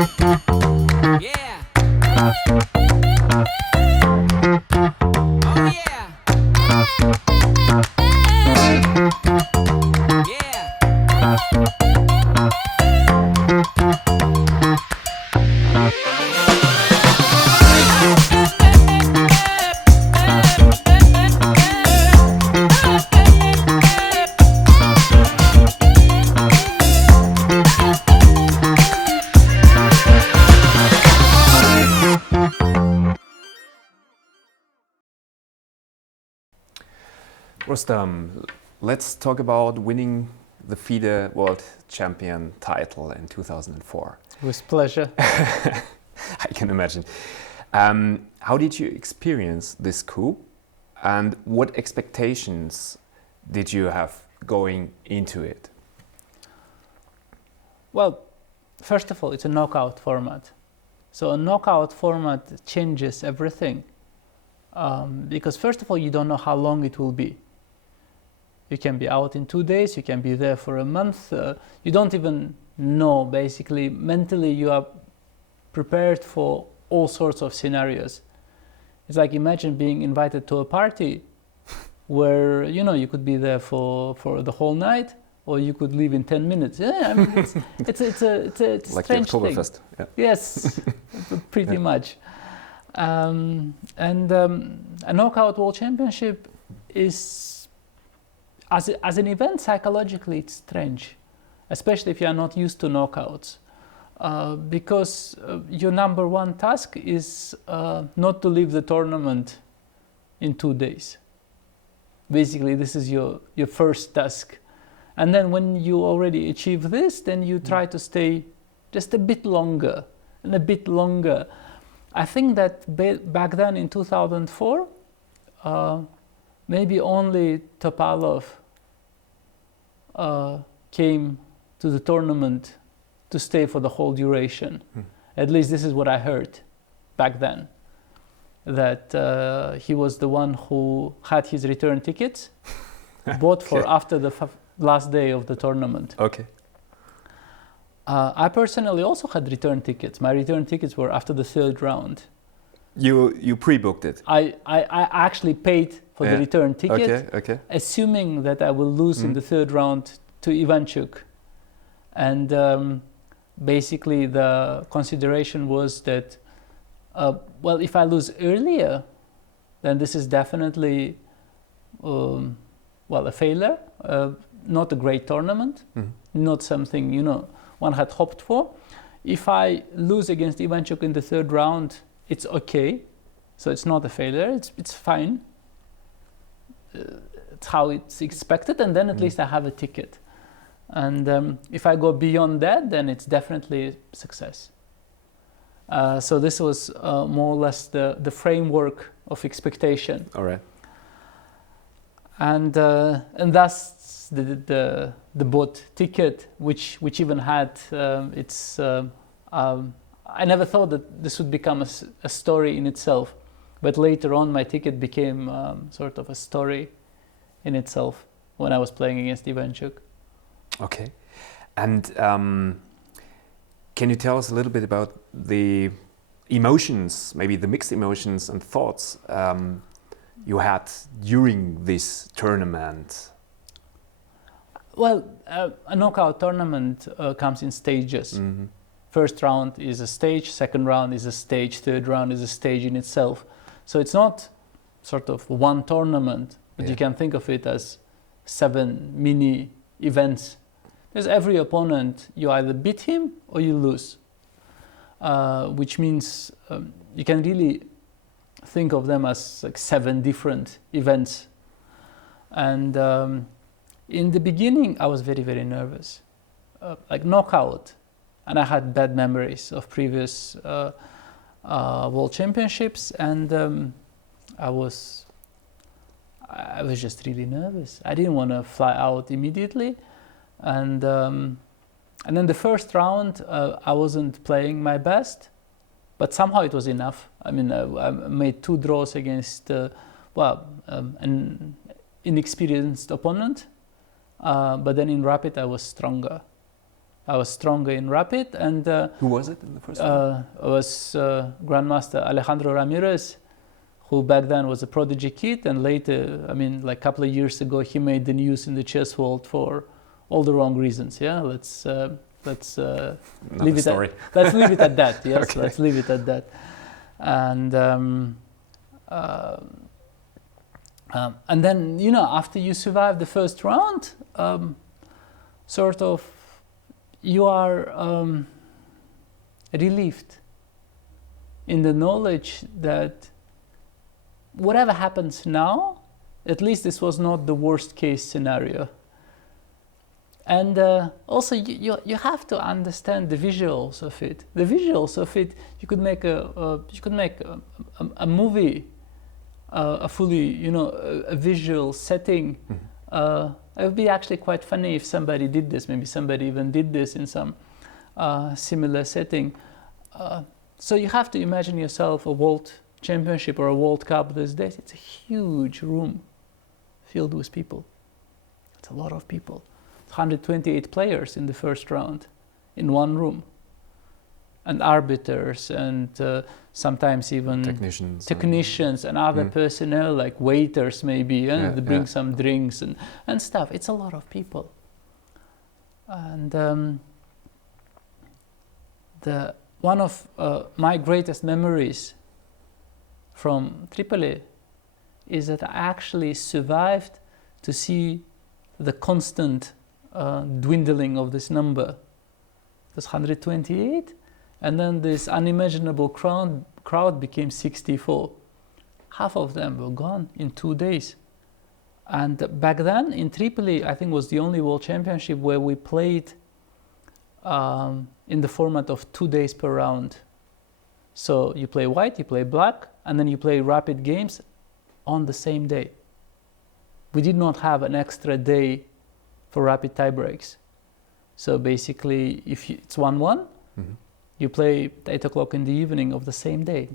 Yeah. Oh yeah. Yeah. Rustam, let's talk about winning the FIDE World Champion title in 2004. With pleasure. I can imagine. How did you experience this coup, and what expectations did you have going into it? Well, first of all, it's a knockout format. So a knockout format changes everything. Because first of all, you don't know how long it will be. You can be out in 2 days, you can be there for a month. You don't even know, basically. Mentally, you are prepared for all sorts of scenarios. It's like, imagine being invited to a party where, you know, you could be there for the whole night, or you could leave in 10 minutes. Yeah, I mean, it's a like the strange thing. Oktoberfest. Yeah. Yes, pretty much. A knockout world championship is, as an event, psychologically, it's strange, especially if you are not used to knockouts, because your number one task is not to leave the tournament in 2 days. Basically, this is your first task. And then when you already achieve this, then you try to stay just a bit longer and a bit longer. I think that back then in 2004, maybe only Topalov came to the tournament to stay for the whole duration. At least this is what I heard back then, that he was the one who had his return tickets bought for after the last day of the tournament. Okay. I personally also had return tickets. My return tickets were after the third round. You pre-booked it? I actually paid for the return ticket, assuming that I will lose in the third round to Ivanchuk. And basically the consideration was that, well, if I lose earlier, then this is definitely, well, a failure, not a great tournament, not something, you know, one had hoped for. If I lose against Ivanchuk in the third round, it's okay. So it's not a failure, it's fine. It's how it's expected, and then at least I have a ticket. And if I go beyond that, then it's definitely a success. So this was more or less the framework of expectation. All right. And thus the bought ticket, which even had its. I never thought that this would become a story in itself, but later on my ticket became sort of a story in itself when I was playing against Ivanchuk. Okay, and can you tell us a little bit about the emotions, maybe the mixed emotions and thoughts you had during this tournament? Well, a knockout tournament comes in stages. First round is a stage, second round is a stage, third round is a stage in itself. So it's not sort of one tournament, but you can think of it as 7 mini events. There's every opponent, you either beat him or you lose, which means you can really think of them as like 7 different events. And in the beginning, I was very, very nervous, like knockout. And I had bad memories of previous world championships, and I was just really nervous. I didn't want to fly out immediately, and then the first round I wasn't playing my best, but somehow it was enough. I mean, I made 2 draws against an inexperienced opponent, but then in rapid I was stronger. I was stronger in rapid, and Who was it in the first round? it was Grandmaster Alejandro Ramirez, who back then was a prodigy kid, and later, I mean, like a couple of years ago, he made the news in the chess world for all the wrong reasons. Yeah, let's leave it story. let's leave it at that. Yes, Okay. let's leave it at that. And then, you know, after you survive the first round, sort of you are relieved in the knowledge that whatever happens now, at least this was not the worst case scenario. And also you have to understand the visuals of it. The visuals of it, you could make a movie, a fully, you know, a visual setting. It would be actually quite funny if somebody did this. Maybe somebody even did this in some similar setting. So you have to imagine yourself a world championship or a World Cup these days. It's a huge room filled with people. It's a lot of people. 128 players in the first round in one room, and arbiters, and sometimes even technicians and other personnel like waiters maybe, they bring some drinks and stuff. It's a lot of people. And one of my greatest memories from Tripoli is that I actually survived to see the constant dwindling of this number. It was 128, and then this unimaginable crowd became 64. Half of them were gone in 2 days. And back then in Tripoli, I think was the only world championship where we played in the format of 2 days per round. So you play white, you play black, and then you play rapid games on the same day. We did not have an extra day for rapid tie breaks. So basically, if it's 1-1, you play at 8 o'clock in the evening of the same day.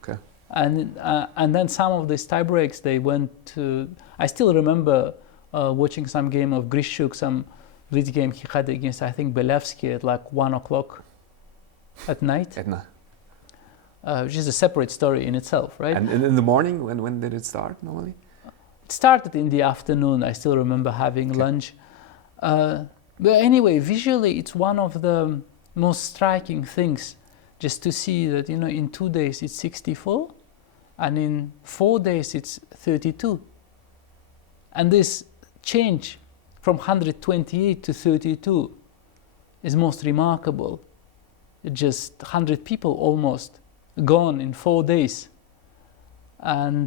Okay. And then some of these tie breaks, they went to... I still remember watching some game of Grishuk, some blitz game he had against, I think, Belevsky at like 1 o'clock at night. At night. Which is a separate story in itself, right? And in the morning, when did it start normally? It started in the afternoon. I still remember having lunch. But anyway, visually, it's one of the most striking things just to see that, you know, in 2 days it's 64 and in 4 days it's 32. And this change from 128 to 32 is most remarkable. Just 100 people almost gone in 4 days. And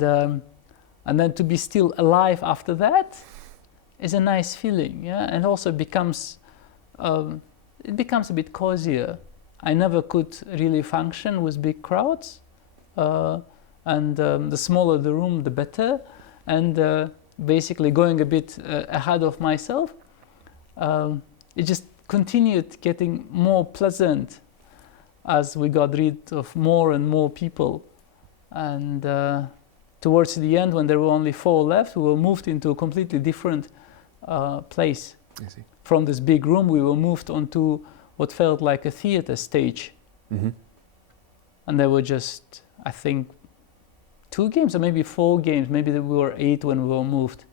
then to be still alive after that is a nice feeling, yeah. And also becomes it becomes a bit cozier. I never could really function with big crowds, and the smaller the room, the better. And basically, going a bit ahead of myself, it just continued getting more pleasant as we got rid of more and more people. And towards the end, when there were only 4 left, we were moved into a completely different place. I see. From this big room, we were moved onto what felt like a theater stage. And there were just, I think, 2 games or maybe 4 games. Maybe we were 8 when we were moved.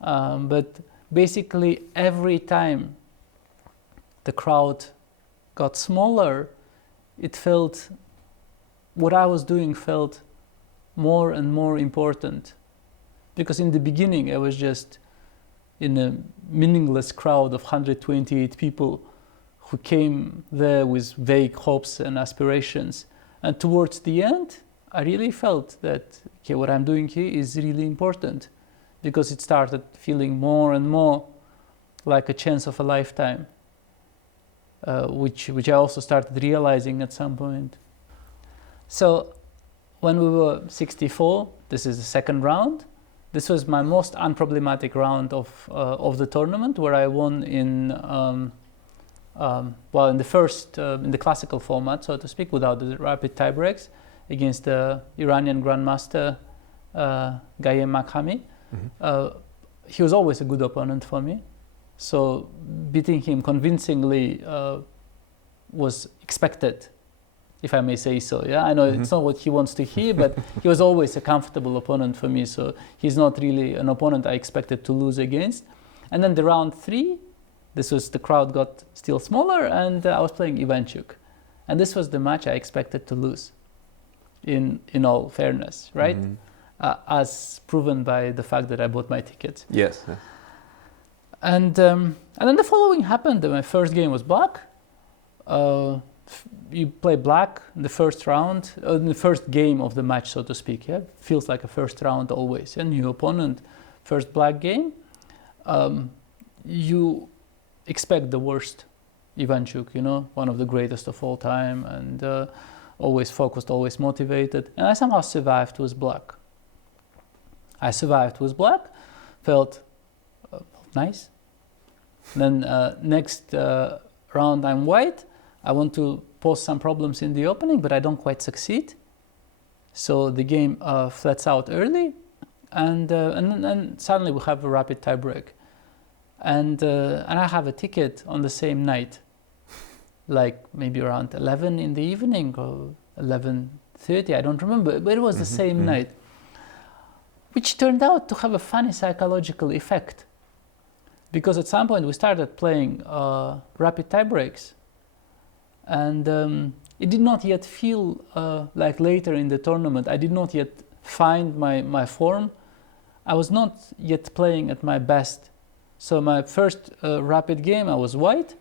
But basically, every time the crowd got smaller, it felt, what I was doing felt more and more important. Because in the beginning, I was just in a meaningless crowd of 128 people who came there with vague hopes and aspirations. And towards the end, I really felt that, okay, what I'm doing here is really important, because it started feeling more and more like a chance of a lifetime, which I also started realizing at some point. So when we were 64, this is the second round. This was my most unproblematic round of the tournament, where I won in in the first in the classical format, so to speak, without the rapid tie breaks, against the Iranian grandmaster Gayem Makhami. He was always a good opponent for me, So beating him convincingly was expected, if I may say so. Yeah, I know it's not what he wants to hear, but he was always a comfortable opponent for me. So he's not really an opponent I expected to lose against. And then the round 3, the crowd got still smaller, and I was playing Ivanchuk. And this was the match I expected to lose, in all fairness, right? As proven by the fact that I bought my tickets. Yes. And then the following happened. My first game was black. You play black in the first round, in the first game of the match, so to speak. Yeah, feels like a first round always. A new opponent, first black game. You expect the worst. Ivanchuk, one of the greatest of all time, and always focused, always motivated. And I somehow survived with black. Felt nice. Then next round I'm white. I want to pose some problems in the opening, but I don't quite succeed. So the game flats out early, and suddenly we have a rapid tiebreak. And I have a ticket on the same night, like maybe around 11 in the evening or 11:30, I don't remember, but it was the same night, which turned out to have a funny psychological effect. Because at some point we started playing rapid tiebreaks, and it did not yet feel like later in the tournament. I did not yet find my form. I was not yet playing at my best. So my first rapid game, I was white.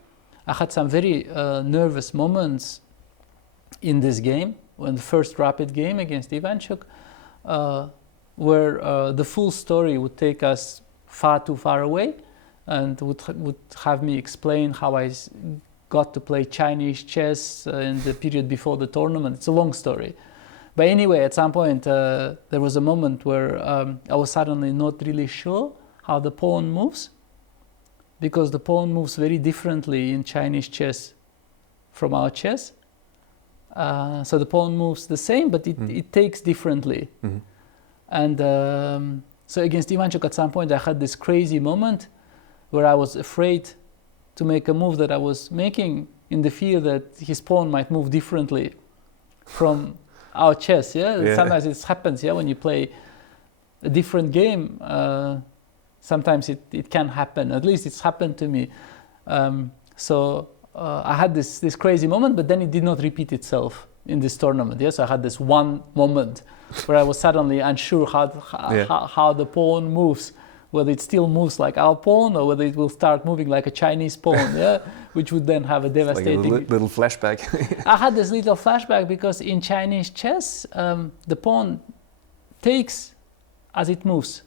I had some very nervous moments in this game, in the first rapid game against Ivanchuk, where the full story would take us far too far away, and would have me explain how I got to play Chinese chess in the period before the tournament. It's a long story. But anyway, at some point, there was a moment where I was suddenly not really sure how the pawn moves, because the pawn moves very differently in Chinese chess from our chess. So the pawn moves the same, but it takes differently. And so against Ivanchuk at some point I had this crazy moment where I was afraid to make a move that I was making, in the fear that his pawn might move differently from our chess. Yeah? Sometimes it happens, when you play a different game. Sometimes it can happen. At least it's happened to me. So I had this crazy moment, but then it did not repeat itself in this tournament. Yes, I had this one moment where I was suddenly unsure how the pawn moves, whether it still moves like our pawn or whether it will start moving like a Chinese pawn, which would then have a devastating... Like a little flashback. I had this little flashback because in Chinese chess, the pawn takes as it moves.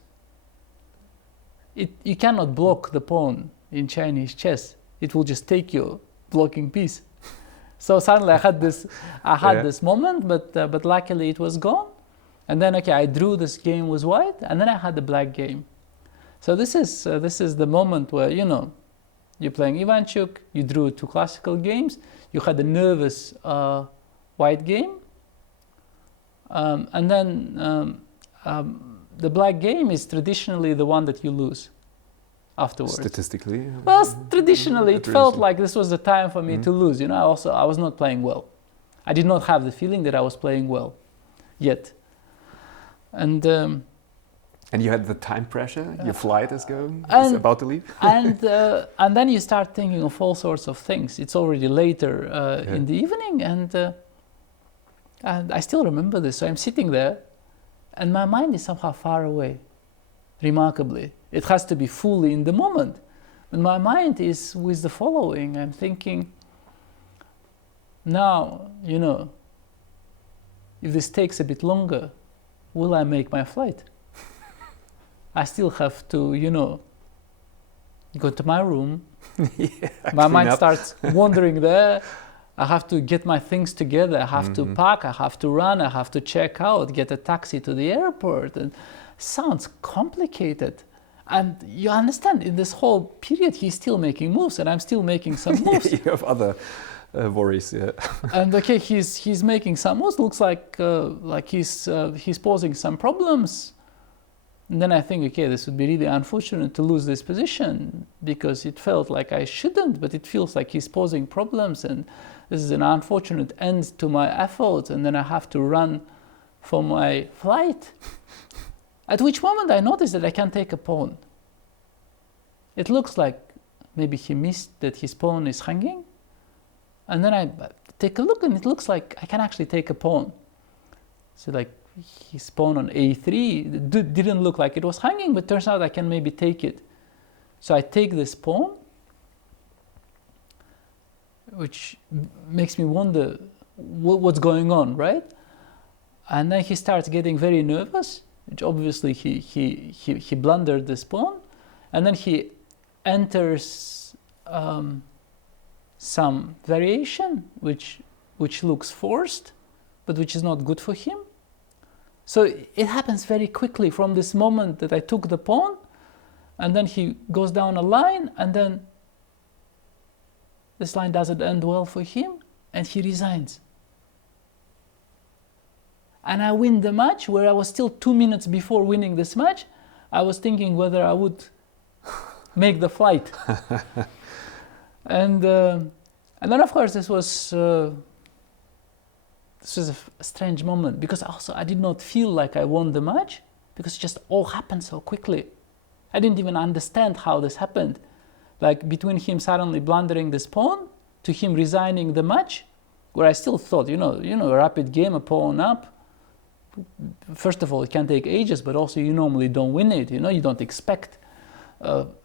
You cannot block the pawn in Chinese chess. It will just take your blocking piece. So suddenly I had this moment, but luckily it was gone. And then I drew this game with white, and then I had the black game. So this is the moment where you're playing Ivanchuk. You drew 2 classical games. You had a nervous white game, and then. The black game is traditionally the one that you lose afterwards. Statistically? Well, traditionally, it felt like this was the time for me to lose. I was not playing well. I did not have the feeling that I was playing well yet. And you had the time pressure? Your flight is about to leave? and then you start thinking of all sorts of things. It's already later in the evening, and I still remember this. So I'm sitting there, and my mind is somehow far away, remarkably. It has to be fully in the moment. But my mind is with the following. I'm thinking, now, if this takes a bit longer, will I make my flight? I still have to, go to my room. My mind starts wandering there. I have to get my things together. I have to pack. I have to run. I have to check out, get a taxi to the airport. And sounds complicated. And you understand, in this whole period, he's still making moves, and I'm still making some moves. You have other worries, And he's making some moves. Looks like he's posing some problems. And then I think, okay, this would be really unfortunate to lose this position because it felt like I shouldn't, but it feels like he's posing problems and this is an unfortunate end to my efforts, and then I have to run for my flight. At which moment I noticed that I can't take a pawn. It looks like maybe he missed that his pawn is hanging. And then I take a look and it looks like I can actually take a pawn. So like his pawn on a3 didn't look like it was hanging, but turns out I can maybe take it. So I take this pawn, which makes me wonder what's going on, right? And then he starts getting very nervous, which obviously he blundered this pawn, and then he enters some variation which looks forced, but which is not good for him. So it happens very quickly from this moment that I took the pawn, and then he goes down a line, and then this line doesn't end well for him, and he resigns. And I win the match, where I was still 2 minutes before winning this match. I was thinking whether I would make the flight. And then, of course, this was a strange moment, because also I did not feel like I won the match, because it just all happened so quickly. I didn't even understand how this happened. Like between him suddenly blundering this pawn to him resigning the match, where I still thought, a rapid game, a pawn up. First of all, it can take ages, but also you normally don't win it. You don't expect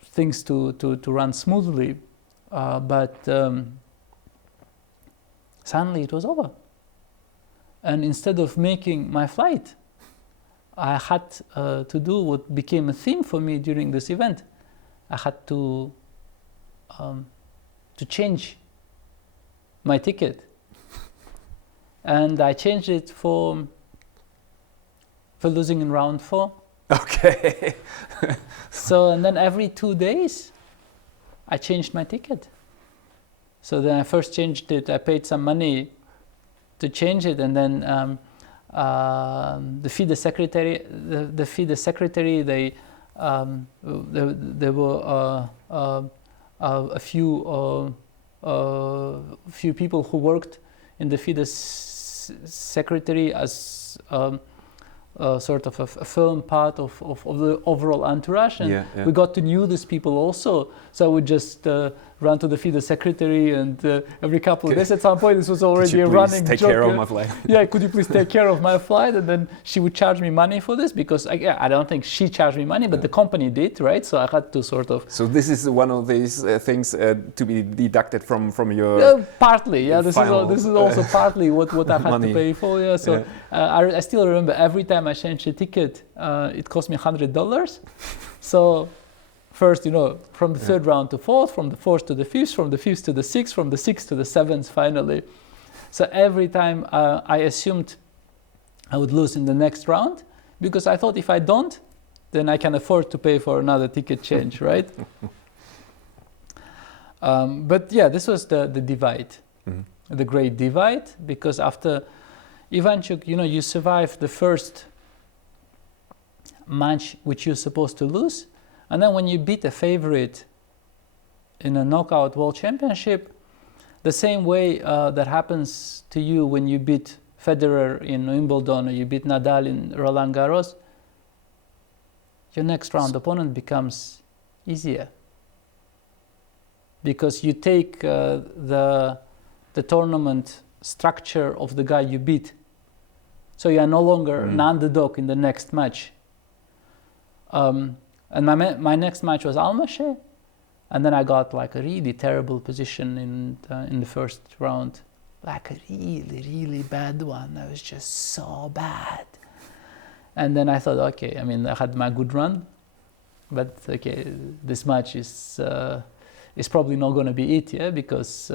things to run smoothly. But suddenly it was over. And instead of making my flight, I had to do what became a theme for me during this event. I had to change my ticket. And I changed it for losing in round 4. Okay. So, and then every 2 days, I changed my ticket. So then I first changed it, I paid some money to change it, and then the FIDE secretary, there were a few people who worked in the FIDE secretary as sort of a firm part of the overall entourage, and we got to know these people also. So I would just run to the FIDE secretary, and every couple of days at some point, this was already a running joke. Could you please take care of my flight? Yeah, could you please take care of my flight? And then she would charge me money for this, because I don't think she charged me money, but the company did, right? So I had to sort of... So this is one of these things to be deducted from your... partly, yeah. This is also partly what I had to pay for, yeah. So I still remember every time I changed a ticket, it cost me $100. So first, from the third round to fourth, from the fourth to the fifth, from the fifth to the sixth, from the sixth to the seventh, finally. So every time I assumed I would lose in the next round, because I thought if I don't, then I can afford to pay for another ticket change, right? But yeah, this was the divide, the great divide, because after Ivanchuk, you survive the first match which you're supposed to lose. And then when you beat a favorite in a knockout world championship, the same way that happens to you when you beat Federer in Wimbledon or you beat Nadal in Roland Garros, your next round opponent becomes easier. Because you take the tournament structure of the guy you beat. So you are no longer an underdog in the next match. And my next match was Almaty, and then I got like a really terrible position in the first round, like a really, really bad one. I was just so bad. And then I thought, okay, I had my good run, but okay, this match is probably not going to be it, yeah, because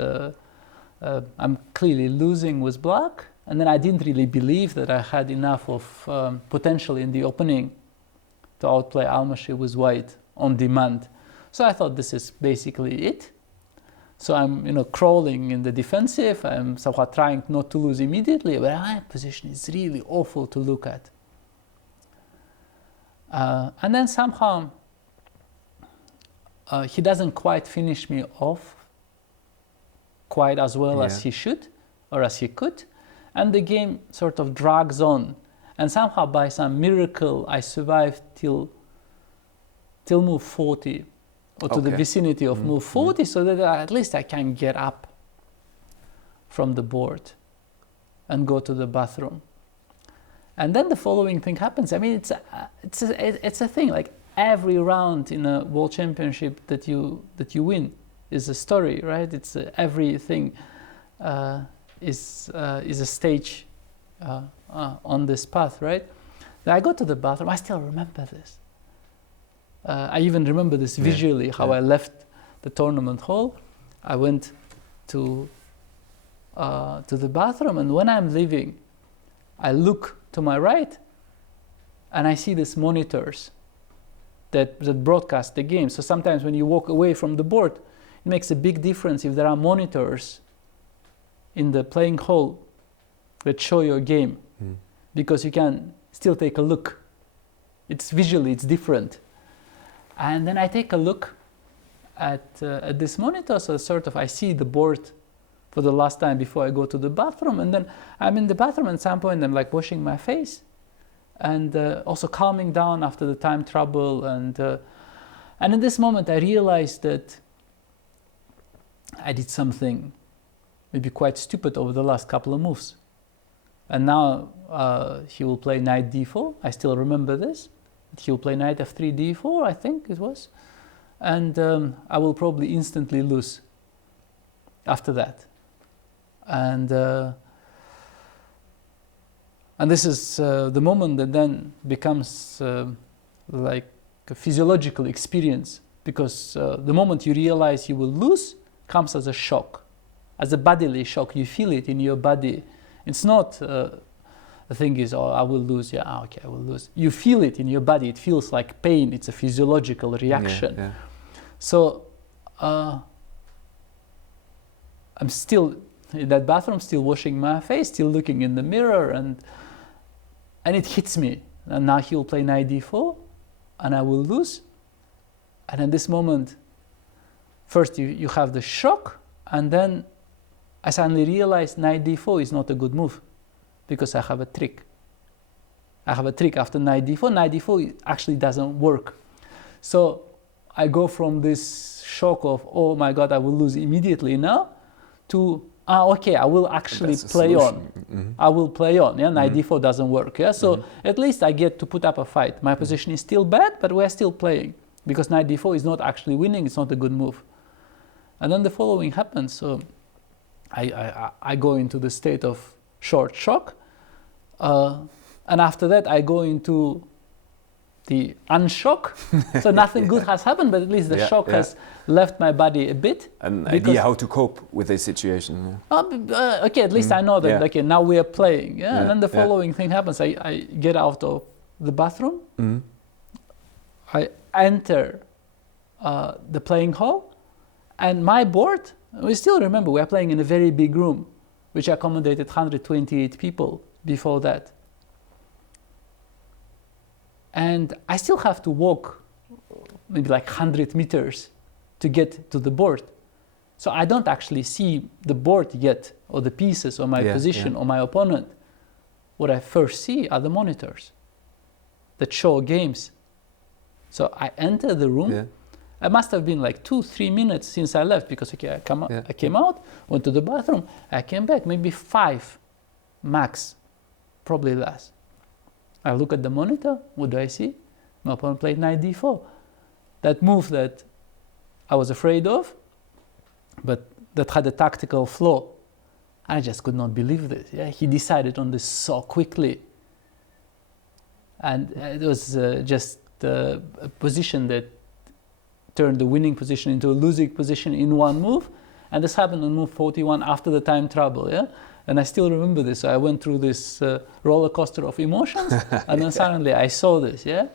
I'm clearly losing with black, and then I didn't really believe that I had enough of potential in the opening to outplay Almaty with white on demand. So I thought this is basically it. So I'm crawling in the defensive. I'm somehow trying not to lose immediately, but my position is really awful to look at. And then somehow he doesn't quite finish me off quite as well as he should or as he could. And the game sort of drags on. And somehow by some miracle I survived till move 40 or to the vicinity of move 40 so that at least I can get up from the board and go to the bathroom. And then the following thing happens. I mean, it's a thing. Like every round in a world championship that you win is a story, right? It's everything is a stage on this path, right? Then I go to the bathroom. I still remember this. I even remember this visually. How I left the tournament hall. I went to the bathroom, and when I'm leaving, I look to my right, and I see these monitors that broadcast the game. So sometimes when you walk away from the board, it makes a big difference if there are monitors in the playing hall that show your game, because you can still take a look. It's visually, it's different. And then I take a look at this monitor, so sort of I see the board for the last time before I go to the bathroom, and then I'm in the bathroom at some point, I'm like washing my face and also calming down after the time trouble, and in this moment I realized that I did something maybe quite stupid over the last couple of moves. And now he will play knight d4. I still remember this. He will play knight f3 d4, I think it was, and I will probably instantly lose after that. And this is the moment that then becomes like a physiological experience, because the moment you realize you will lose comes as a shock, as a bodily shock. You feel it in your body. It's not the thing is, oh, I will lose. Yeah, okay, I will lose. You feel it in your body. It feels like pain. It's a physiological reaction. Yeah. So I'm still in that bathroom, still washing my face, still looking in the mirror, and it hits me. And now he will play knight d4, and I will lose. And in this moment, first you have the shock, and then I suddenly realize knight d4 is not a good move, because I have a trick. I have a trick after knight d4. Knight d4 actually doesn't work. So I go from this shock of, oh my God, I will lose immediately now, to okay, I will actually play on. I will play on. Yeah, knight d4 doesn't work. Yeah, so at least I get to put up a fight. My position is still bad, but we're still playing, because knight d4 is not actually winning. It's not a good move. And then the following happens. So I go into the state of short shock, and after that I go into the unshock. So nothing good has happened, but at least the shock has left my body a bit. An idea how to cope with this situation. Okay, at least I know that, okay, now we are playing. Yeah? And then the following thing happens. I get out of the bathroom. I enter the playing hall, and my board, we still remember we are playing in a very big room, which accommodated 128 people before that. And I still have to walk maybe like 100 meters to get to the board. So I don't actually see the board yet, or the pieces, or my position, or my opponent. What I first see are the monitors that show games. So I enter the room. It must have been like 2-3 minutes since I left, because okay, I came out, went to the bathroom, I came back, maybe 5 max, probably less. I look at the monitor, what do I see? My opponent played knight d4. That move that I was afraid of, but that had a tactical flaw. I just could not believe this. Yeah, he decided on this so quickly. And it was just a position that turned the winning position into a losing position in one move. And this happened on move 41 after the time trouble. Yeah? And I still remember this. So I went through this roller coaster of emotions, and then suddenly I saw this, yeah?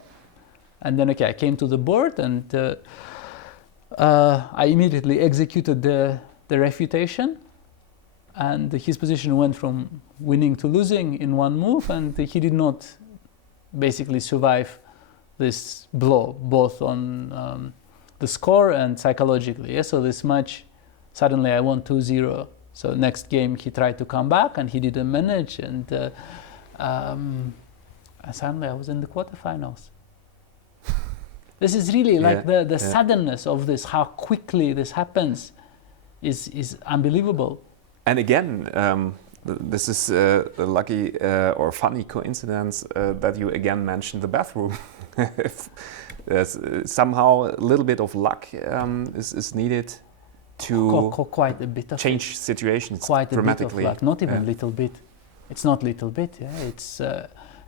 And then, okay, I came to the board, and I immediately executed the refutation, and his position went from winning to losing in one move, and he did not basically survive this blow, both on the score and psychologically. Yeah? So this match, suddenly I won 2-0. So next game he tried to come back and he didn't manage, and suddenly I was in the quarterfinals. This is really like the suddenness of this, how quickly this happens, is unbelievable. And again, this is a lucky or funny coincidence that you again mentioned the bathroom. Somehow a little bit of luck is needed to quite a bit of change situations quite dramatically. A bit of luck. Not even little bit. It's not little bit. Yeah,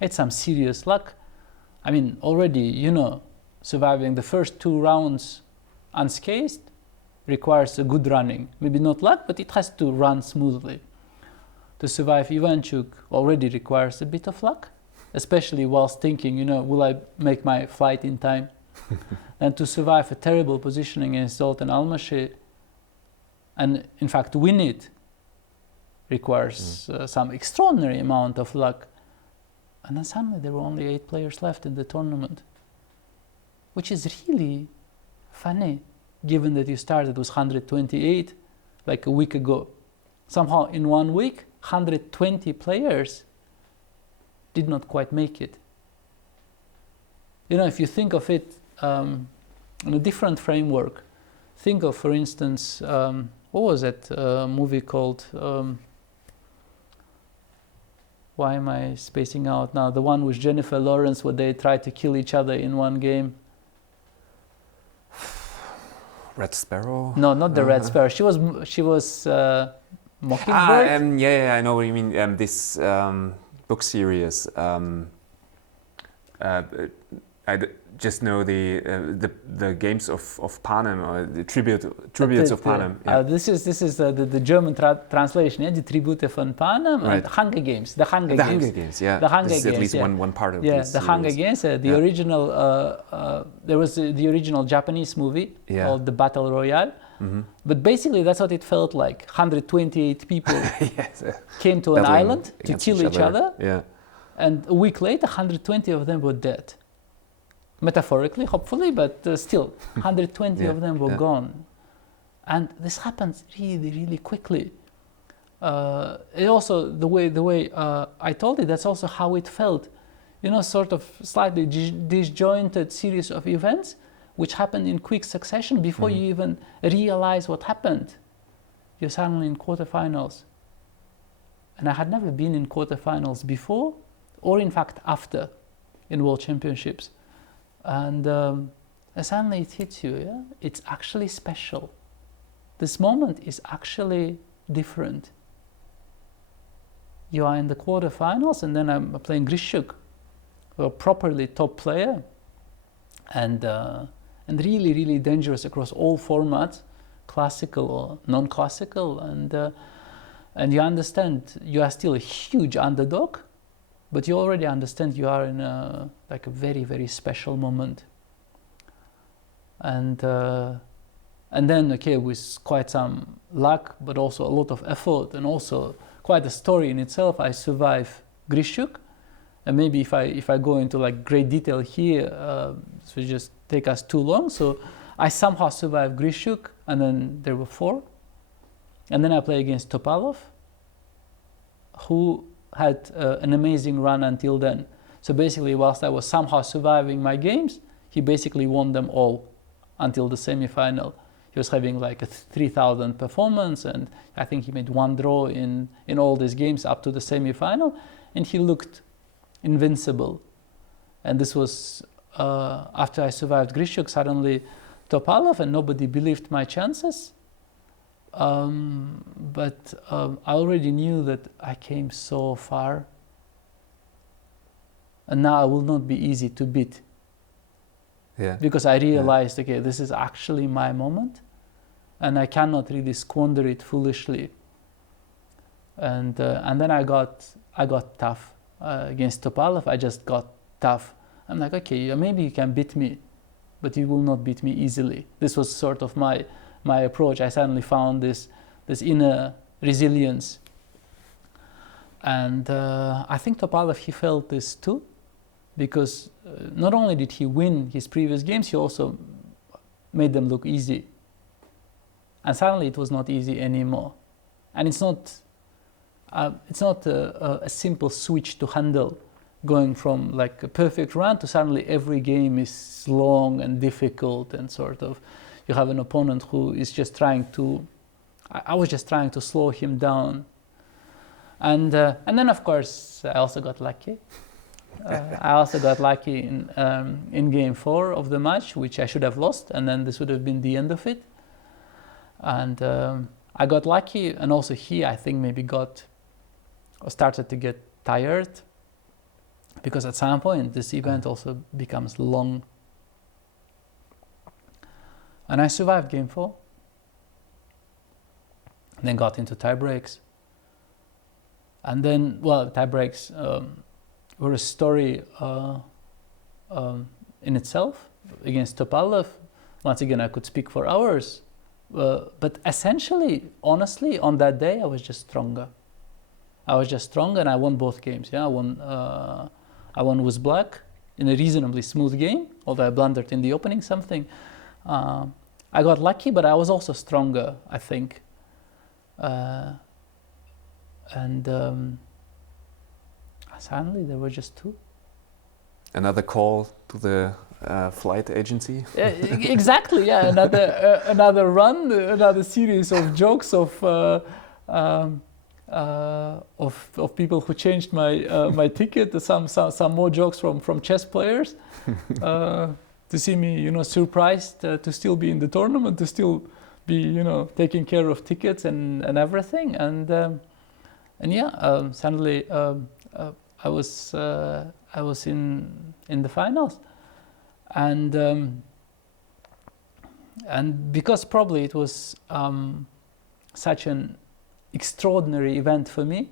it's some serious luck. I mean, already, you know, surviving the first 2 rounds unscathed requires a good running. Maybe not luck, but it has to run smoothly. To survive Ivanchuk already requires a bit of luck, especially whilst thinking, you know, will I make my flight in time? And to survive a terrible positioning against Zoltan Almashi, and in fact win it, requires some extraordinary amount of luck. And then suddenly there were only 8 players left in the tournament, which is really funny, given that you started with 128 like a week ago. Somehow in 1 week, 120 players did not quite make it. You know, if you think of it in a different framework, think of, for instance, what was that movie called? Why am I spacing out now? The one with Jennifer Lawrence where they try to kill each other in one game. Red Sparrow? No, not the Red Sparrow. She was Mockingbird. Yeah, I know what you mean. This book series. I just know the games of Panem, or the tributes of Panem. Yeah. This is the German translation. Yeah, the Tribute von Panem, right. and Hunger Games. The Hunger The Games. Hunger Games. Yeah. The Hunger this is Games. At least yeah. one part of yeah, this. the Hunger Games. The original. There was the original Japanese movie called The Battle Royale. Mm-hmm. But basically, that's what it felt like. 128 people yes, came to an island to kill each other. Yeah. And a week later, 120 of them were dead. Metaphorically, hopefully, but still, 120 of them were gone. And this happens really, really quickly. It also, the way I told it, that's also how it felt. You know, sort of slightly disjointed series of events which happened in quick succession before you even realize what happened. You're suddenly in quarterfinals. And I had never been in quarterfinals before, or in fact after, in World Championships. And suddenly it hits you, yeah? It's actually special. This moment is actually different. You are in the quarterfinals, and then I'm playing Grishuk, a properly top player, and really, really dangerous across all formats, classical or non-classical, and you understand you are still a huge underdog, but you already understand you are in a very, very special moment. And then, okay, with quite some luck, but also a lot of effort, and also quite a story in itself, I survive Grishuk. And maybe if I go into like great detail here, so just take us too long. So I somehow survived Grishuk, and then there were 4. And then I play against Topalov, who had an amazing run until then. So basically, whilst I was somehow surviving my games, he basically won them all until the semi-final. He was having like a 3,000 performance, and I think he made 1 draw in all these games up to the semi-final, and he looked invincible. And this was after I survived Grishuk, suddenly Topalov, and nobody believed my chances. But I already knew that I came so far, and now I will not be easy to beat. Yeah. Because I realized, okay, this is actually my moment, and I cannot really squander it foolishly. And then I got tough against Topalov. I just got tough. I'm like, okay, maybe you can beat me, but you will not beat me easily. This was sort of my approach. I suddenly found this inner resilience, and I think Topalov, he felt this too, because not only did he win his previous games, he also made them look easy. And suddenly it was not easy anymore. And it's not a simple switch to handle, going from like a perfect run to suddenly every game is long and difficult, and sort of you have an opponent who is just trying to, I was just trying to slow him down. And then of course I also got lucky. I also got lucky in game 4 of the match, which I should have lost, and then this would have been the end of it. And I got lucky, and also he, I think, maybe started to get tired, because at some point this event also becomes long. And I survived game 4, and then got into tie breaks. And then, well, tie breaks were a story in itself against Topalov. Once again, I could speak for hours. But essentially, honestly, on that day, I was just stronger. I was just stronger, and I won both games. Yeah, I won with black in a reasonably smooth game, although I blundered in the opening something. I got lucky, but I was also stronger, I think. Suddenly there were just 2. Another call to the flight agency. Yeah, exactly. Yeah, another run, another series of jokes of people who changed my ticket. Some more jokes from chess players to see me, surprised to still be in the tournament, to still be, taking care of tickets and everything. And yeah, suddenly I was in the finals. And because probably it was such an extraordinary event for me,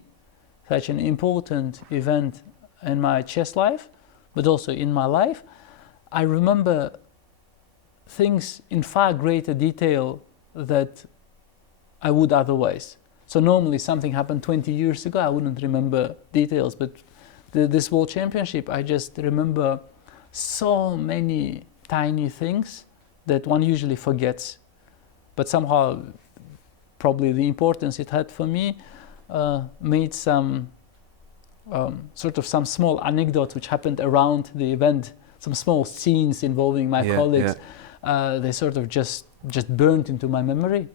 such an important event in my chess life, but also in my life, I remember things in far greater detail that I would otherwise. So normally something happened 20 years ago, I wouldn't remember details, but this World Championship, I just remember so many tiny things that one usually forgets, but somehow probably the importance it had for me made some some small anecdotes which happened around the event, some small scenes involving my colleagues. They sort of just burned into my memory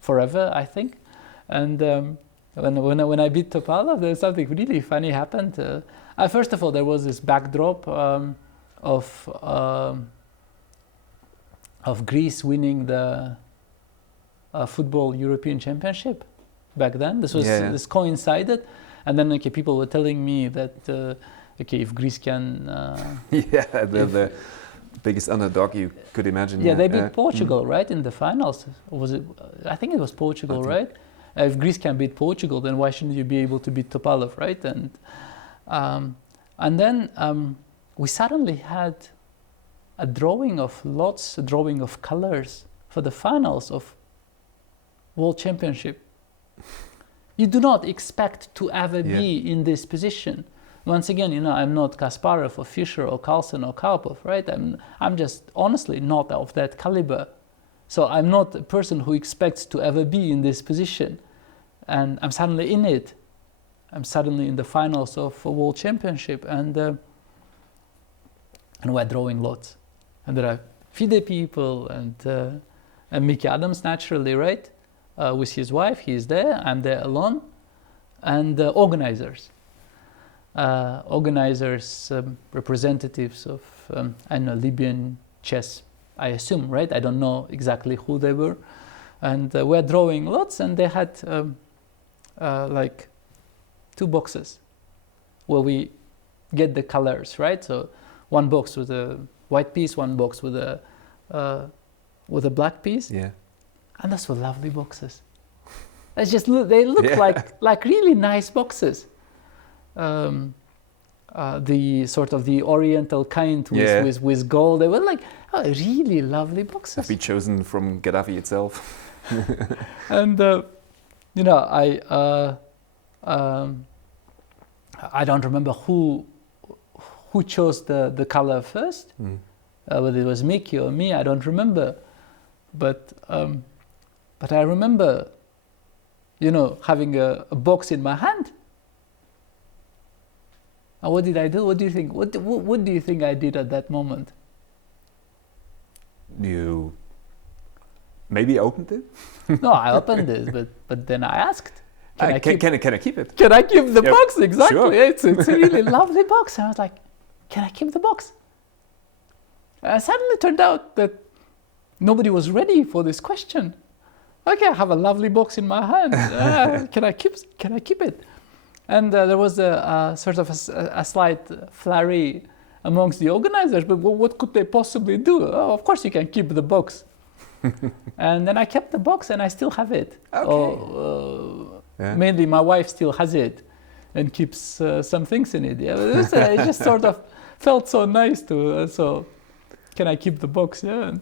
forever, I think. And when I beat Topalov, there's something really funny happened. First of all, there was this backdrop of Greece winning the football European Championship back then. This coincided, and then people were telling me that if Greece can the biggest underdog you could imagine. Yeah, they beat Portugal, right, in the finals. Or was it? I think it was Portugal, right? If Greece can beat Portugal, then why shouldn't you be able to beat Topalov, right? And then we suddenly had a drawing of lots, a drawing of colors for the finals of World Championship. You do not expect to ever be in this position. Once again, I'm not Kasparov or Fischer or Carlsen or Karpov, right? I'm just honestly not of that caliber. So I'm not a person who expects to ever be in this position. And I'm suddenly in it. I'm suddenly in the finals of a World Championship, and we're drawing lots. And there are FIDE people and Mickey Adams, naturally, right? With his wife, he is there, I'm there alone. And organizers. Representatives of, Libyan chess, I assume, right? I don't know exactly who they were. And we're drawing lots, and they had like 2 boxes where we get the colors, right? So one box with a white piece, one box with a black piece. Yeah. And those were lovely boxes. They look like really nice boxes. The sort of the oriental kind with gold. They were like really lovely boxes. Have been chosen from Gaddafi itself. And I don't remember who who chose the color first, whether it was Mickey or me, I don't remember. But I remember, having a box in my hand. And what did I do? What do you think? What do you think I did at that moment? You maybe opened it? No, I opened it, but then I asked, Can I keep it? Can I keep the Yep. box? Exactly. Sure. It's a really lovely box. And I was like, can I keep the box? And suddenly turned out that nobody was ready for this question. Okay, I have a lovely box in my hand. Can I keep it? And there was a sort of a slight flurry amongst the organizers, but what could they possibly do? Oh, of course you can keep the box. And then I kept the box and I still have it. Yeah. Mainly my wife still has it and keeps some things in it. Yeah, it just sort of felt so nice to, so can I keep the box? Yeah.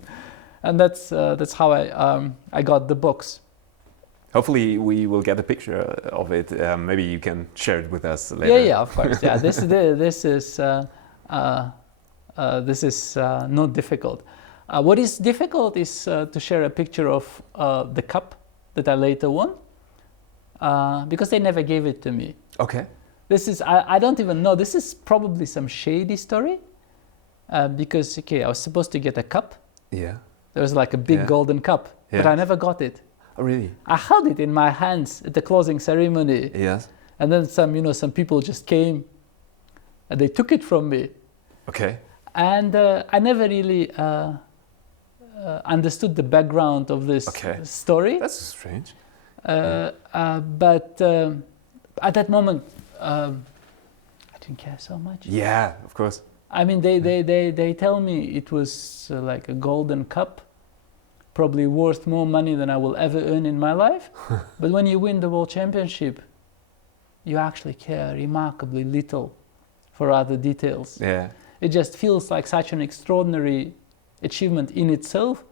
And that's how I got the box. Hopefully we will get a picture of it. Maybe you can share it with us later. Yeah, of course. Yeah, this is not difficult. What is difficult is to share a picture of the cup that I later won, because they never gave it to me. Okay. This is I don't even know. This is probably some shady story, because I was supposed to get a cup. Yeah. There was like a big golden cup, but I never got it. Oh, really? I held it in my hands at the closing ceremony. Yes. And then some people just came and they took it from me. Okay. And I never really understood the background of this story. That's strange. But at that moment, I didn't care so much. Yeah, of course. I mean, they tell me it was like a golden cup, probably worth more money than I will ever earn in my life. But when you win the World Championship, you actually care remarkably little for other details. Yeah. It just feels like such an extraordinary achievement in itself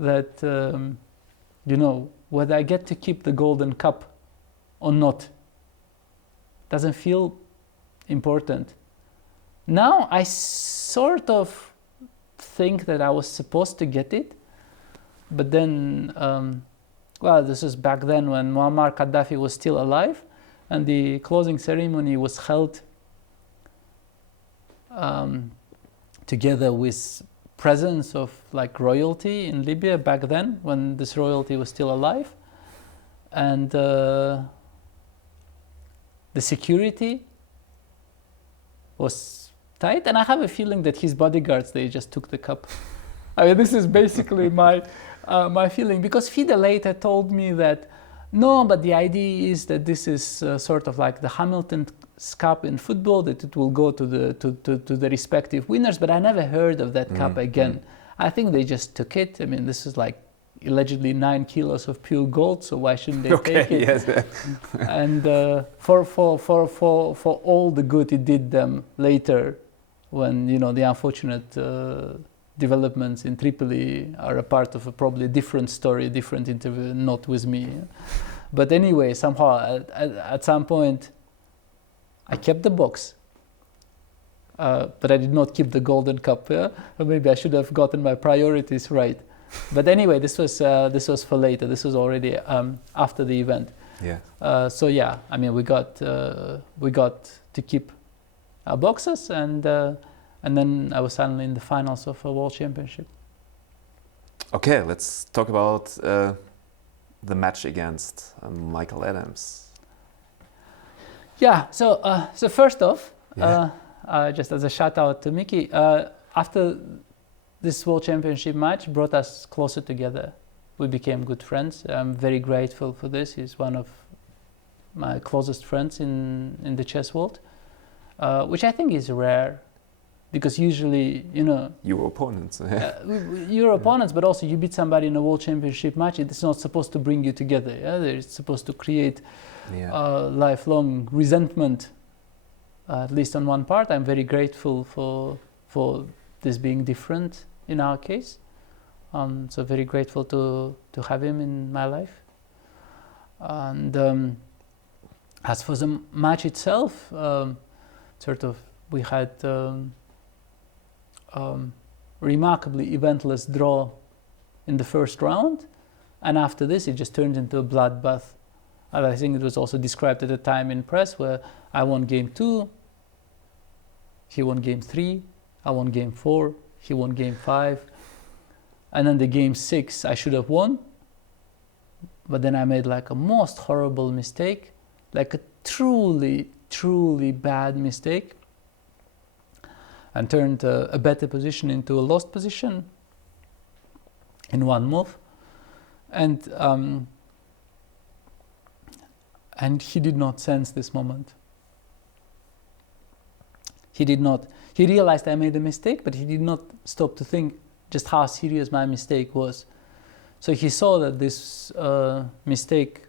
that, whether I get to keep the golden cup or not doesn't feel important. Now I sort of think that I was supposed to get it, but then, this is back then when Muammar Gaddafi was still alive, and the closing ceremony was held together with presence of like royalty in Libya back then, when this royalty was still alive, and the security was tight, and I have a feeling that his bodyguards, they just took the cup. I mean, this is basically my feeling, because FIDE later told me that no, but the idea is that this is sort of like the Hamilton Cup in football, that it will go to the respective winners, but I never heard of that cup again. I think they just took it. I mean, this is like allegedly 9 kilos of pure gold, so why shouldn't they take it? Yes. And for all the good it did them later, when the unfortunate developments in Tripoli are a part of a probably different story, different interview, not with me. But anyway, somehow at some point I kept the box, but I did not keep the golden cup. Or maybe I should have gotten my priorities right. But anyway, this was for later. This was already after the event. Yeah. So yeah, I mean, we got to keep our boxes, and then I was suddenly in the finals of a World Championship. Okay, let's talk about the match against Michael Adams. Yeah. So first off, just as a shout out to Mickey, after this World Championship match brought us closer together. We became good friends. I'm very grateful for this. He's one of my closest friends in the chess world, which I think is rare, because usually, Your opponents. your opponents, but also you beat somebody in a World Championship match. It's not supposed to bring you together. Yeah? It's supposed to create lifelong resentment, at least on one part. I'm very grateful for this being different in our case. So very grateful to have him in my life. And as for the match itself, sort of we had remarkably eventless draw in the first round, and after this it just turned into a bloodbath. And I think it was also described at the time in press, where I won game 2, he won game 3, I won game 4, he won game 5, and then the game 6 I should have won, but then I made like a most horrible mistake, like a truly bad mistake, and turned a better position into a lost position in one move. And he did not sense this moment. He did not. He realized I made a mistake, but he did not stop to think just how serious my mistake was. So he saw that this mistake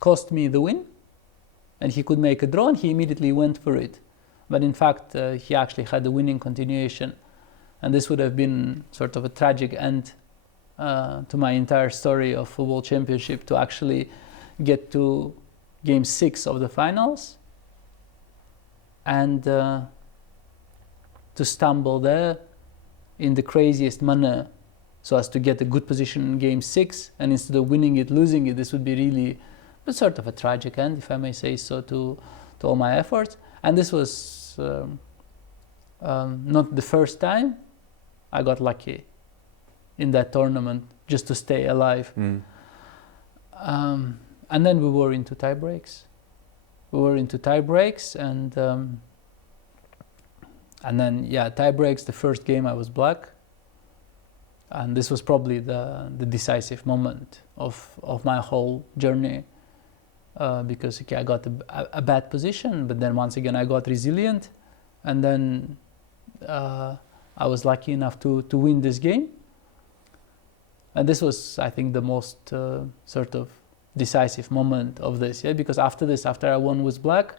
cost me the win, and he could make a draw, and he immediately went for it. But in fact, he actually had the winning continuation, and this would have been sort of a tragic end to my entire story of football championship, to actually get to game 6 of the finals and to stumble there in the craziest manner so as to get a good position in game 6, and instead of winning it, losing it. This would be really a sort of a tragic end, if I may say so, to all my efforts. And this was not the first time I got lucky in that tournament just to stay alive. And then we were into tie breaks. And then, yeah, tie breaks, the first game I was black. And this was probably the decisive moment of my whole journey, because okay, I got a bad position, but then once again I got resilient, and then I was lucky enough to win this game. And this was, I think, the most sort of decisive moment of this, yeah, because after this, after I won with black,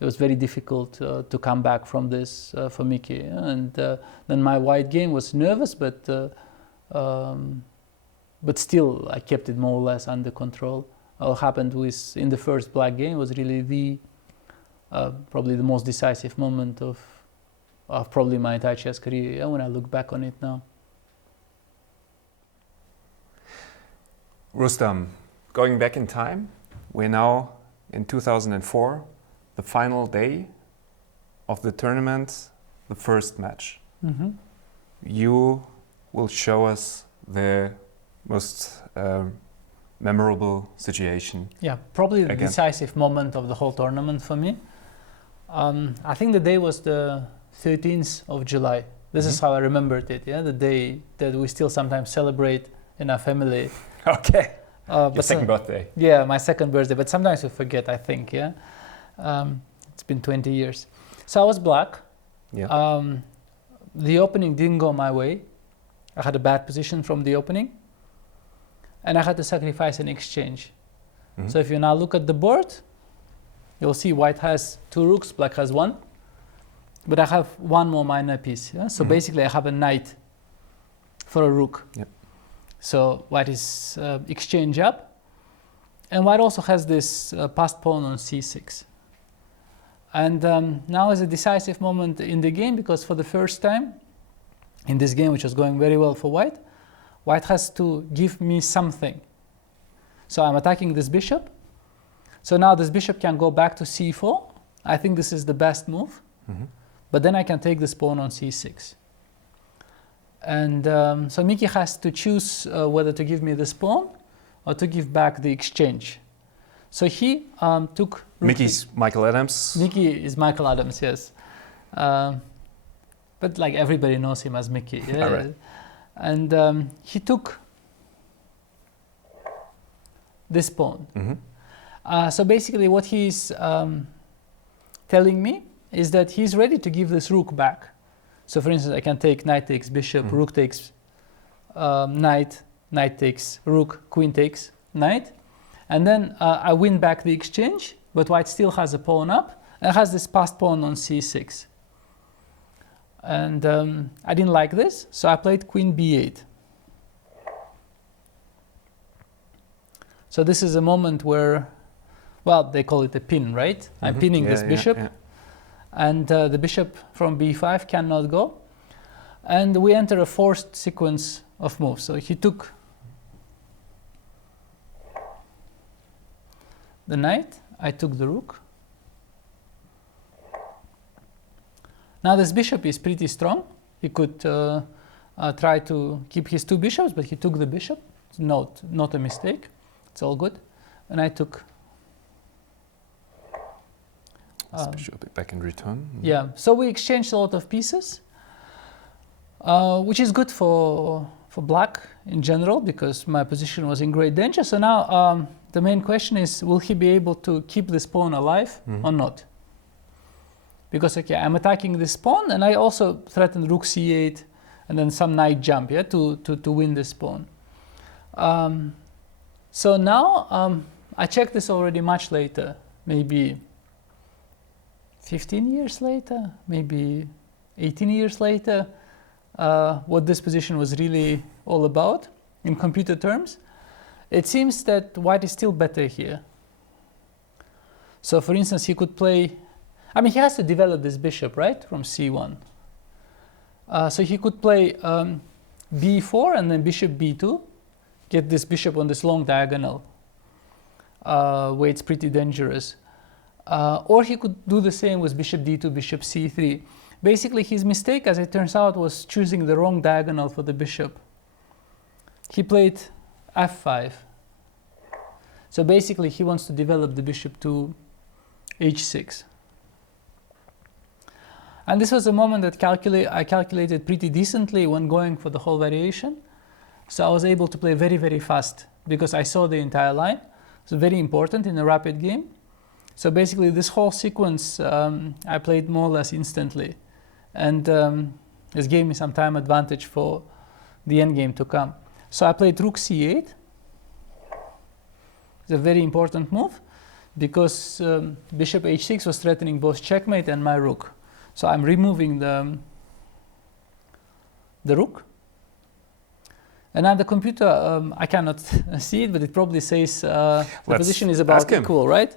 it was very difficult to come back from this for Mickey. Yeah? And then my white game was nervous, but still I kept it more or less under control. What happened in the first black game was really probably the most decisive moment of probably my entire chess career, yeah, when I look back on it now. Rustam, going back in time, we're now in 2004, the final day of the tournament, the first match. Mm-hmm. You will show us the most memorable situation. Yeah, probably the Again. decisive moment of the whole tournament for me. I think the day was the 13th of July. This is how I remembered it, yeah, the day that we still sometimes celebrate in our family. Okay. Your But second birthday. Yeah, my second birthday, but sometimes we forget, I think, yeah. It's been 20 years. So I was black. Yeah. The opening didn't go my way. I had a bad position from the opening, and I had to sacrifice an exchange. Mhm. So if you now look at the board, you'll see white has 2 rooks, black has 1, but I have 1 more minor piece. Yeah? So basically I have a knight for a rook. Yep. So white is exchange up, and white also has this passed pawn on c6. And now is a decisive moment in the game, because for the first time in this game, which was going very well for white, white has to give me something. So I'm attacking this bishop. So now this bishop can go back to c4. I think this is the best move. Mhm. But then I can take this pawn on c6. And so Mickey has to choose whether to give me this pawn or to give back the exchange. So he took... Mickey's Michael Adams. Mickey is Michael Adams, yes. But like everybody knows him as Mickey. Yeah? All right. And he took this pawn. Mhm. So basically what he's telling me is that he's ready to give this rook back. So for instance, I can take knight takes bishop, rook takes knight, knight takes rook, queen takes knight. And then I win back the exchange, but white still has a pawn up and has this passed pawn on c6. And I didn't like this, so I played queen b8. So this is a moment where, well, they call it a pin, right? I'm pinning Yeah, this yeah, bishop. yeah. and the bishop from b5 cannot go. And we enter a forced sequence of moves. So he took the knight, I took the rook. Now this bishop is pretty strong. He could try to keep his two bishops, but he took the bishop. Not a mistake. It's all good. And I took this bishop back in return. Yeah, so we exchanged a lot of pieces, which is good for black in general, because my position was in great danger. So now the main question is, will he be able to keep this pawn alive or not? Because, okay, I'm attacking this pawn, and I also threatened rook c8 and then some knight jump, yeah, to win this pawn. So now I checked this already much later, maybe 15 years later, maybe 18 years later, what this position was really all about in computer terms. It seems that white is still better here. So for instance, he could play, I mean, he has to develop this bishop, right, from c1. So he could play b4 and then bishop b2, get this bishop on this long diagonal, where it's pretty dangerous. Or he could do the same with bishop d2, bishop c3. Basically, his mistake, as it turns out, was choosing the wrong diagonal for the bishop. He played f5. So basically, he wants to develop the bishop to h6. And this was a moment that I calculated pretty decently when going for the whole variation. So I was able to play very, very fast because I saw the entire line. It's very important in a rapid game. So basically, this whole sequence I played more or less instantly. And this gave me some time advantage for the endgame to come. So I played rook c8. It's a very important move because bishop h6 was threatening both checkmate and my rook. So I'm removing the rook. And now the computer, I cannot see it, but it probably says the position is about equal, right?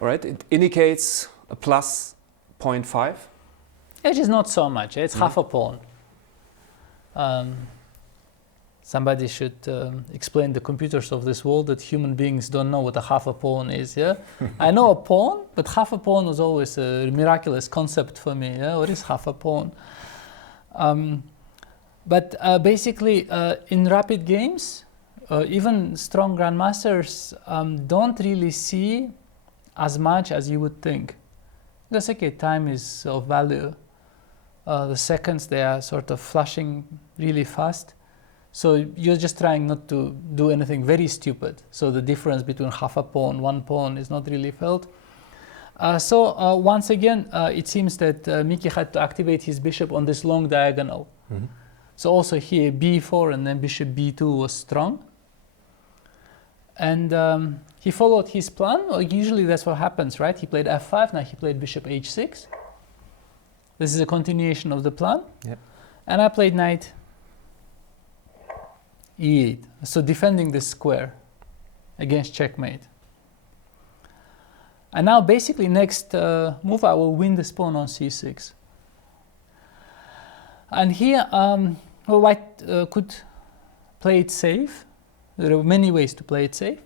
All right, it indicates a plus 0.5. It is not so much. It's half a pawn. Somebody should explain the computers of this world that human beings don't know what a half a pawn is. Yeah, I know a pawn, but half a pawn was always a miraculous concept for me. Yeah, what is half a pawn? But basically, in rapid games, even strong grandmasters don't really see as much as you would think. That's okay. Time is of value. The seconds, they are sort of flashing really fast. So you're just trying not to do anything very stupid. So the difference between half a pawn, one pawn is not really felt. So once again, it seems that Miki had to activate his bishop on this long diagonal. So also here b4 and then bishop b2 was strong. And he followed his plan. Well, usually that's what happens, right? He played f5, now he played bishop h6. This is a continuation of the plan. Yep. And I played knight e8. So defending this square against checkmate. And now basically next move I will win this pawn on c6. And here well, white could play it safe. There are many ways to play it safe.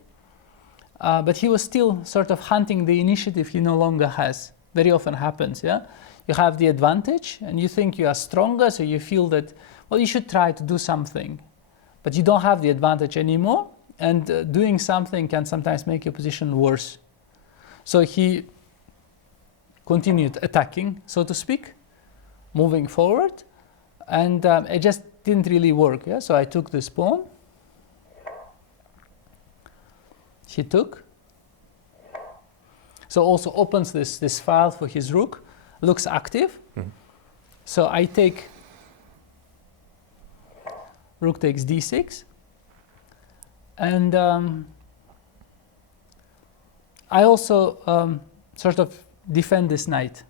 But he was still sort of hunting the initiative he no longer has. Very often happens, yeah? You have the advantage and you think you are stronger, so you feel that, well, you should try to do something. But you don't have the advantage anymore, and doing something can sometimes make your position worse. So he continued attacking, so to speak, moving forward, and it just didn't really work. Yeah? So I took this pawn. He took. So also opens this file for his rook, looks active. So I take, rook takes d6, and I also sort of defend this knight.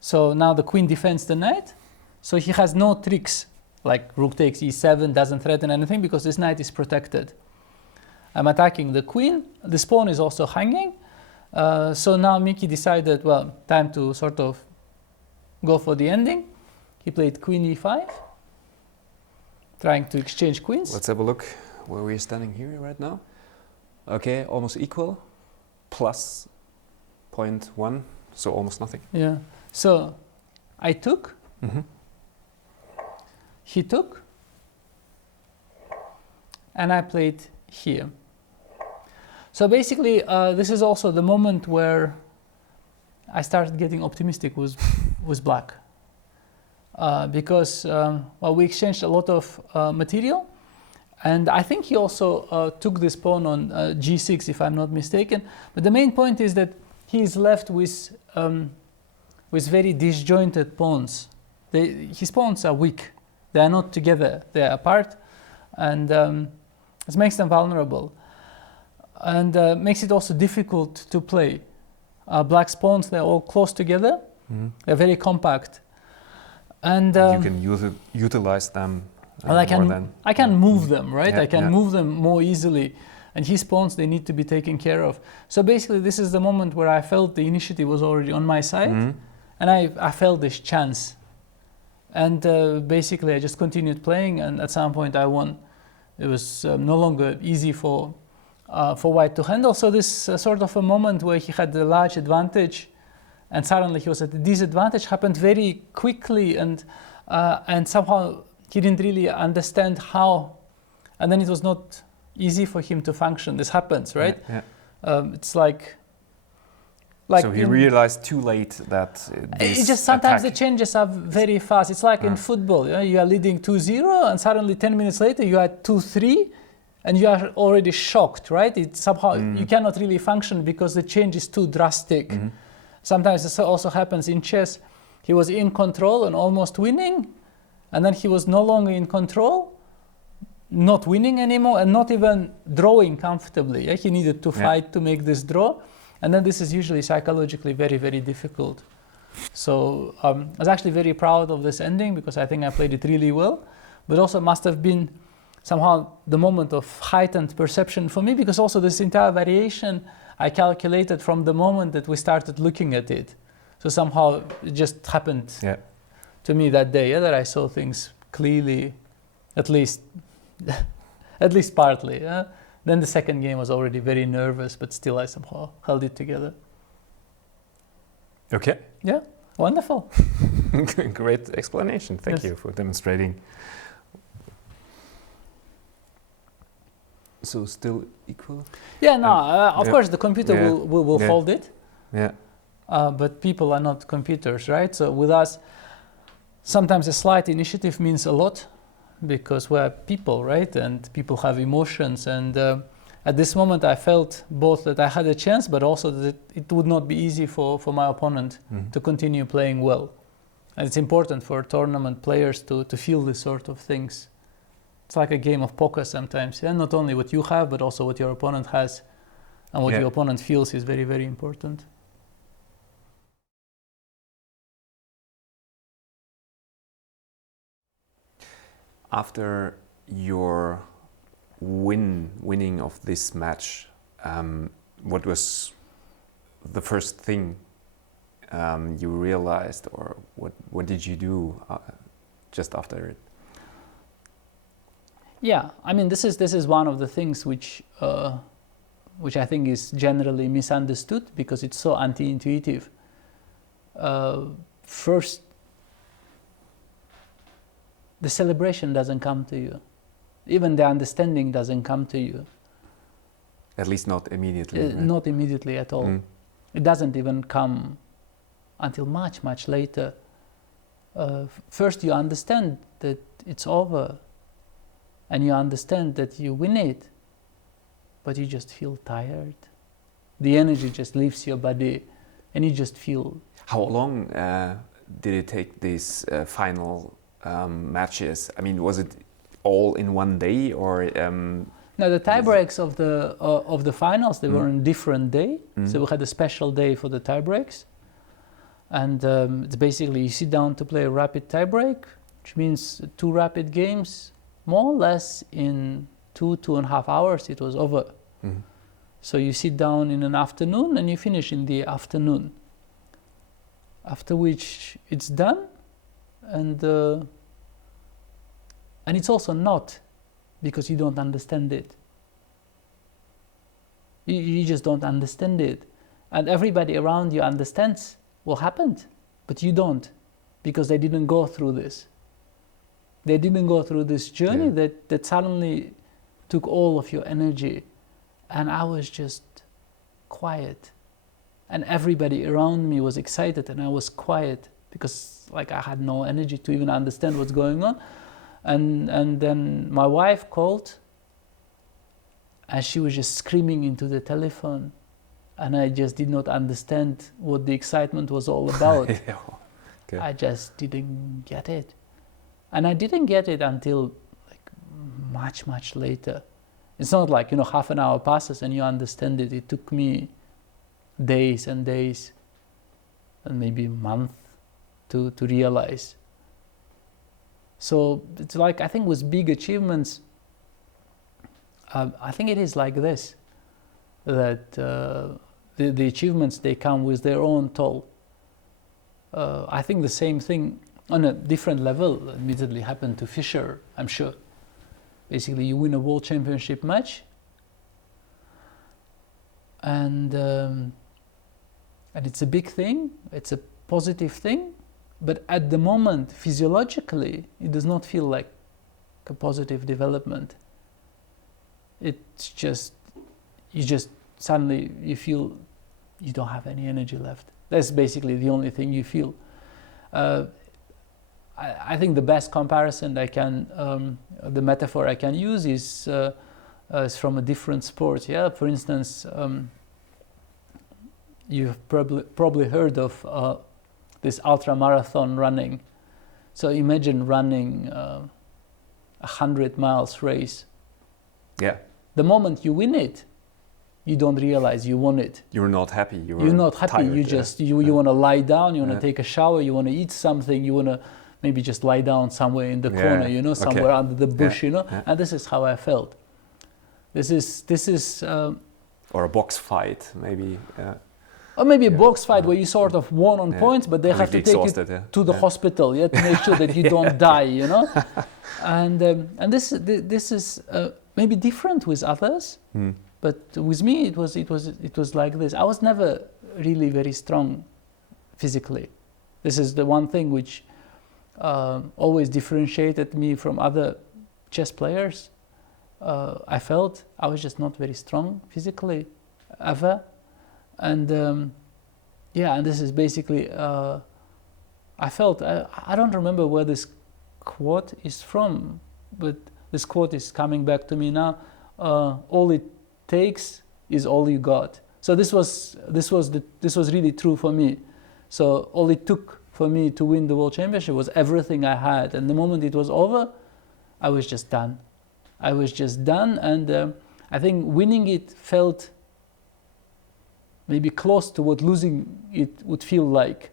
So now the queen defends the knight, so he has no tricks like rook takes e7, doesn't threaten anything because this knight is protected. I'm attacking the queen. This pawn is also hanging. So now Miki decided, well, time to sort of go for the ending. He played queen e5, trying to exchange queens. Let's have a look where we're standing here right now. Okay, almost equal, plus 0.1, so almost nothing. Yeah. So I took, he took, and I played here. So basically, this is also the moment where I started getting optimistic with black. Because well, we exchanged a lot of material, and I think he also took this pawn on g6, if I'm not mistaken. But the main point is that he is left with very disjointed pawns. His pawns are weak. They are not together. They are apart, and this makes them vulnerable, and makes it also difficult to play. Black's pawns, they're all close together. They're very compact. And you can utilize them well, I can move them, right? Yeah, I can move them more easily. And his pawns, they need to be taken care of. So basically, this is the moment where I felt the initiative was already on my side. And I felt this chance. And basically, I just continued playing. And at some point, I won. It was no longer easy for white to handle. So this sort of a moment where he had a large advantage, and suddenly he was at a disadvantage, happened very quickly, and somehow he didn't really understand how, and then it was not easy for him to function. This happens, right? It's like so he realized too late that it just sometimes the changes are very fast. It's like in football, you are leading 2-0, and suddenly 10 minutes later you are 2-3, and you are already shocked, right? It somehow you cannot really function because the change is too drastic. Sometimes this also happens in chess. He was in control and almost winning, and then he was no longer in control, not winning anymore, and not even drawing comfortably. He needed to fight to make this draw, and then this is usually psychologically very, very difficult. So I was actually very proud of this ending because I think I played it really well, but also must have been somehow the moment of heightened perception for me, because also this entire variation I calculated from the moment that we started looking at it. So somehow it just happened to me that day that I saw things clearly, at least partly. Then the second game was already very nervous, but still I somehow held it together. Okay. Yeah, wonderful. Great explanation. Thank you for demonstrating. So still equal? Yeah, no, of course the computer will hold it. Yeah. But people are not computers, right? So with us, sometimes a slight initiative means a lot because we're people, right? And people have emotions. And at this moment, I felt both that I had a chance, but also that it would not be easy for my opponent to continue playing well. And it's important for tournament players to feel this sort of things. It's like a game of poker sometimes. Not only what you have, but also what your opponent has. And what your opponent feels is very, very important. After your winning of this match, what was the first thing you realized, or what did you do just after it? Yeah, I mean, this is one of the things which I think is generally misunderstood because it's so anti-intuitive. First, the celebration doesn't come to you. Even the understanding doesn't come to you. At least not immediately. Right? Not immediately at all. It doesn't even come until much, much later. First, you understand that it's over. And you understand that you win it, but you just feel tired. The energy just leaves your body, and you just feel... How long did it take these final matches? I mean, was it all in one day, or...? No, the tie breaks of the finals, they were on a different day. So we had a special day for the tie breaks. And it's basically you sit down to play a rapid tie break, which means 2 rapid games. More or less in 2.5 hours, it was over. Mhm. So you sit down in an afternoon and you finish in the afternoon. After which it's done, and it's also not because you don't understand it. You just don't understand it, and everybody around you understands what happened, but you don't, because they didn't go through this. They didn't go through this journey that suddenly took all of your energy, and I was just quiet. And everybody around me was excited, and I was quiet because like I had no energy to even understand what's going on. And then my wife called, and she was just screaming into the telephone, and I just did not understand what the excitement was all about. Yeah. Okay. I just didn't get it. And I didn't get it until like much later. It's not like, half an hour passes and you understand it. It took me days and days, and maybe a month to realize. So it's like, I think with big achievements, I think it is like this, that the achievements, they come with their own toll. I think the same thing on a different level admittedly happened to Fischer, I'm sure. Basically, you win a world championship match, and it's a big thing, it's a positive thing, but at the moment, physiologically, it does not feel like a positive development. It's just, suddenly you feel you don't have any energy left. That's basically the only thing you feel. I think the best comparison the metaphor I can use is from a different sport. Yeah, for instance, you've probably heard of this ultra-marathon running. So imagine running 100 miles race. Yeah. The moment you win it, you don't realize you won it. You're not happy. You're not happy. Tired, You want to lie down. You want to take a shower. You want to eat something. You want to maybe just lie down somewhere in the corner. Somewhere under the bush. Yeah. And this is how I felt. This is. Or a box fight, maybe. Or maybe a box fight where you sort of won on points, but they have to take you to the hospital, to make sure that you don't die, And this is maybe different with others, but with me it was like this. I was never really very strong physically. This is the one thing which always differentiated me from other chess players. I felt I was just not very strong physically, ever. And and this is basically, I felt, I don't remember where this quote is from, but this quote is coming back to me now. All it takes is all you got. So this was really true for me. So all it took for me to win the world championship was everything I had, and the moment it was over, I was just done. And I think winning it felt maybe close to what losing it would feel like.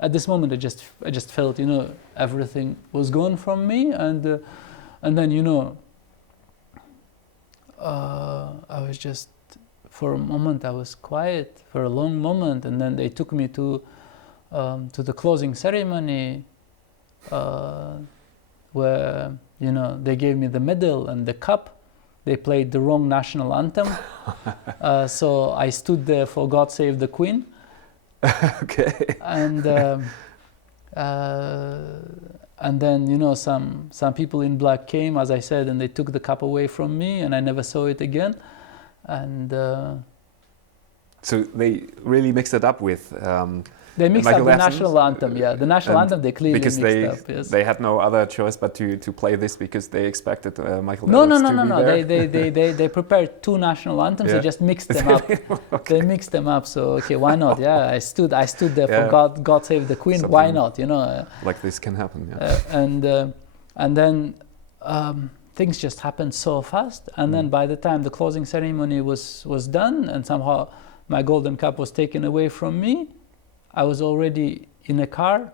At this moment, I just felt, everything was gone from me, and then, I was just, for a moment, I was quiet for a long moment, and then they took me to the closing ceremony, where they gave me the medal and the cup. They played the wrong national anthem, so I stood there for "God Save the Queen." Okay. And then some people in black came, as I said, and they took the cup away from me, and I never saw it again. And so they really mixed it up with. They mixed Michael up the Jackson's? national anthem, the national anthem. They clearly because mixed up. Yes. they had no other choice but to play this because they expected Michael. No. There. They prepared two national anthems. Yeah. They just mixed them up. Okay. They mixed them up. So okay, why not? Yeah, I stood there for God Save the Queen. Something why not? Like this can happen. Yeah. And then things just happened so fast. And then by the time the closing ceremony was done, and somehow my golden cup was taken away from me, I was already in a car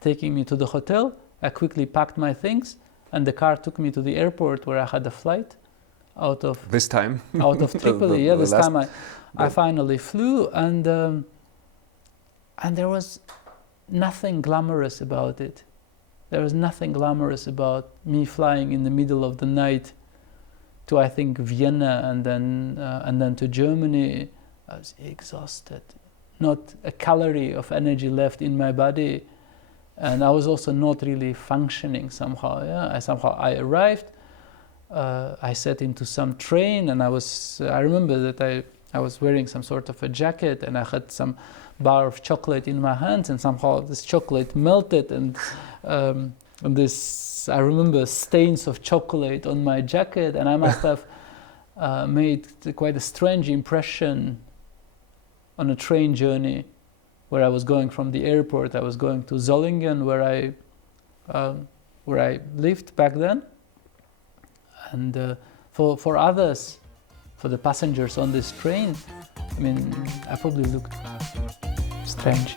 taking me to the hotel. I quickly packed my things, and the car took me to the airport where I had a flight. out of This time? out of Tripoli. The This last- time I finally flew, and there was nothing glamorous about it. There was nothing glamorous about me flying in the middle of the night to, I think, Vienna, and then to Germany. I was exhausted, not a calorie of energy left in my body, and I was also not really functioning somehow. Yeah, I arrived. I sat into some train, and I remember that I was wearing some sort of a jacket, and I had some bar of chocolate in my hands, and somehow this chocolate melted, and I remember stains of chocolate on my jacket, and I must have made quite a strange impression on a train journey where I was going from the airport. I was going to Zollingen, where I lived back then. And for others, for the passengers on this train, I mean, I probably looked strange.